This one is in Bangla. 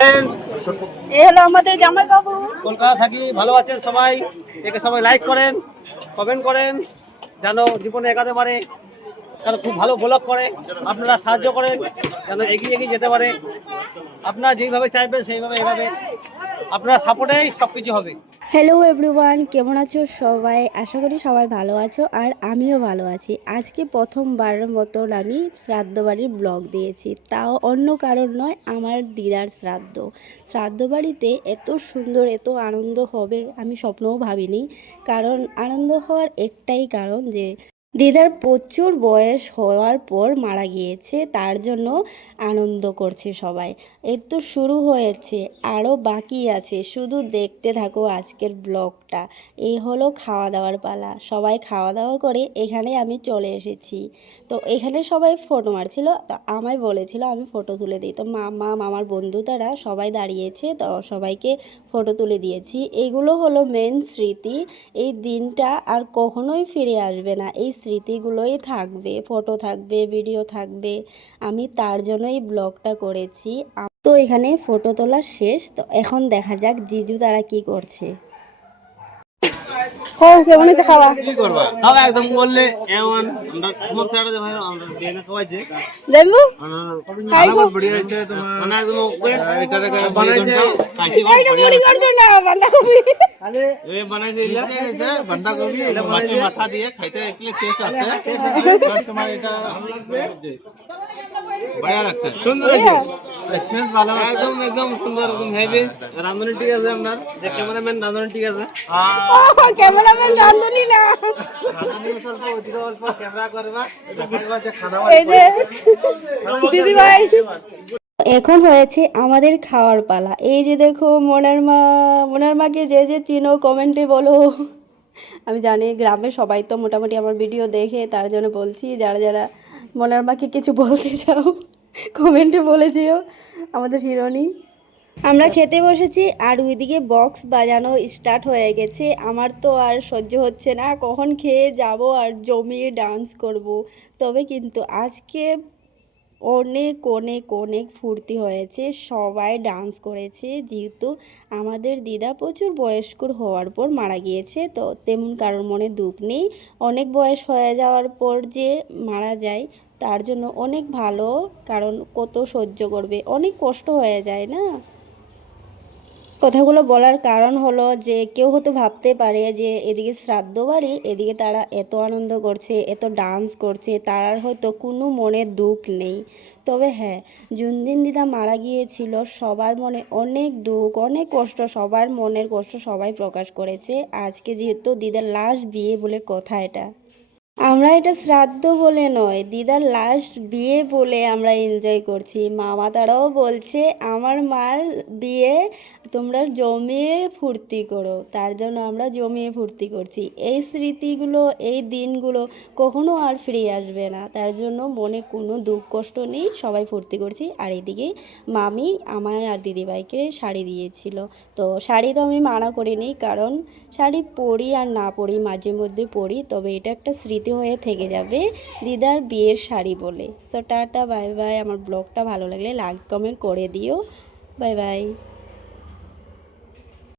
এ হলো আমাদের জামাই বাবু। কলকাতা থাকি, ভালো আছেন সবাই? একে সবাই লাইক করেন, কমেন্ট করেন, যেন জীবনে এগাতে পারে। তারা খুব ভালো ব্লগ করে, আপনারা সাহায্য করেন যেন এগিয়ে এগিয়ে যেতে পারে। আপনারা যেইভাবে চাইবেন সেইভাবে এভাবে আপনারা সাপোর্টেই সব কিছু হবে। হ্যালো এভরিওয়ান, কেমন আছো সবাই? আশা করি সবাই ভালো আছো, আর আমিও ভালো আছি। আজকে প্রথমবারের মতন আমি শ্রাদ্ধ বাড়ির ব্লগ দিয়েছি, তাও অন্য কারণ নয়, আমার দিদার শ্রাদ্ধ বাড়িতে এত সুন্দর, এত আনন্দ হবে আমি স্বপ্নও ভাবিনি। কারণ আনন্দ হওয়ার একটাই কারণ যে দিদার প্রচুর বয়স হওয়ার পর মারা গিয়েছে, তার জন্য আনন্দ করছে সবাই। এই তো শুরু হয়েছে, আরও বাকি আছে, শুধু দেখতে থাকো আজকের ব্লগটা। এই হলো খাওয়া দাওয়ার পালা। সবাই খাওয়া দাওয়া করে এখানে আমি চলে এসেছি। তো এখানে সবাই ফটো মারছিল, তো আমায় বলেছিল আমি ফটো তুলে দিই। তো মামা, মামার বন্ধু তারা সবাই দাঁড়িয়েছে, তো সবাইকে ফটো তুলে দিয়েছি। এইগুলো হলো মেন স্মৃতি। এই দিনটা আর কখনোই ফিরে আসবে না, এই স্মৃতিগুলোই থাকবে, ফটো থাকবে, ভিডিও থাকবে। আমি তার জন্যই ব্লগটা করেছি। তো এখানে ফটো তোলা শেষ, তো এখন দেখা যাক জিজু তারা কি করছে। কেমন হয়েছে খাওয়া? কি করবা? খাওয়া একদম বললে এমন আমরা তোমার সাইডে যে ভাই আমরা বেনা খাওয়াইছে দেবু খাই খুব বড়িয়া হয়েছে। তোমার মানে একদম ওকে এটা রে বানাইছে খাইছি খুব বড়িয়া। মুড়ি গন্ড না বাঁধাকপি এ বানাইছে ইলা আছে বাঁধাকপি মাছি মাথা দিয়ে খাইতে একটু টেস্ট আছে। তোমার এটা বড়িয়া লাগছে, সুন্দর আছে, এক্সপেরিয়েন্স ভালো, একদম একদম সুন্দর, একদম হেভি। রাঁধুনি ঠিক আছে আপনার, যে ক্যামেরাম্যান রাঁধুনি ঠিক আছে। ক্যামেরাম্যান রান্ধুনি না, রাঁধুনি ಸ್ವಲ್ಪ অধিক অল্প ক্যামেরা করবা, দেখাইবা যে খানা এই যে দিদি ভাই। এখন হয়েছে আমাদের খাওয়ার পালা। এই যে দেখো মোনার মাকে যে যে চিনো কমেন্টে বলো। আমি জানি গ্রামের সবাই তো মোটামুটি আমার ভিডিও দেখে, তার জন্য বলছি, যারা যারা মোনার মাকে কিছু বলতে চাও কমেন্টে বলে যেও, আমাদের হিরোনি। আমরা খেতে বসেছি, আর ওইদিকে বক্স বাজানো স্টার্ট হয়ে গেছে। আমার তো আর সহ্য হচ্ছে না, কখন খেয়ে যাব আর জমিয়ে ডান্স করব। তবে কিন্তু আজকে অনেক অনেক অনেক ফুর্তি হয়েছে, সবাই ডান্স করেছে। যেহেতু আমাদের দিদা প্রচুর বয়স্ক হওয়ার পর মারা গিয়েছে, তো তেমন কারোর মনে দুঃখ নেই। অনেক বয়স হয়ে যাওয়ার পর যে মারা যায়, তার জন্য অনেক ভালো, কারণ কত সহ্য করবে, অনেক কষ্ট হয়ে যায় না। কথাগুলো বলার কারণ হলো যে কেউ হয়তো ভাবতে পারে যে এদিকে শ্রাদ্ধ বাড়ি, এদিকে তারা এত আনন্দ করছে, এত ডান্স করছে, তার হয়তো কোনো মনে দুঃখ নেই। তবে হ্যাঁ, দিন দিদা মারা গিয়েছিল, সবার মনে অনেক দুঃখ, অনেক কষ্ট, সবার মনের কষ্ট সবাই প্রকাশ করেছে। আজকে যেহেতু দিদার লাস্ট বিয়ে বলে কথা, এটা আমরা এটা শ্রাদ্ধ বলে নয়, দিদার লাস্ট বিয়ে বলে আমরা এনজয় করছি। মামা তারাও বলছে আমার মার বিয়ে তোমরা জমিয়ে ফুর্তি করো, তার জন্য আমরা জমিয়ে ফুর্তি করছি। এই স্মৃতিগুলো, এই দিনগুলো কখনো আর ফিরে আসবে না, তার জন্য মনে কোনো দুঃখ কষ্ট নেই, সবাই ফুর্তি করছি। আর এদিকে মামি আমায় আর দিদিভাইকে শাড়ি দিয়েছিল। তো শাড়ি তো আমি মানা করিনি, কারণ শাড়ি পরি আর না পরি মাঝে মধ্যে পরি, তবে এটা একটা স্মৃতি হয়ে থেকে যাবে দিদার বিয়ের শাড়ি বলে। So tata, bye bye. আমার ব্লগটা ভালো লাগলে লাইক কমেন্ট করে দিও। Bye bye.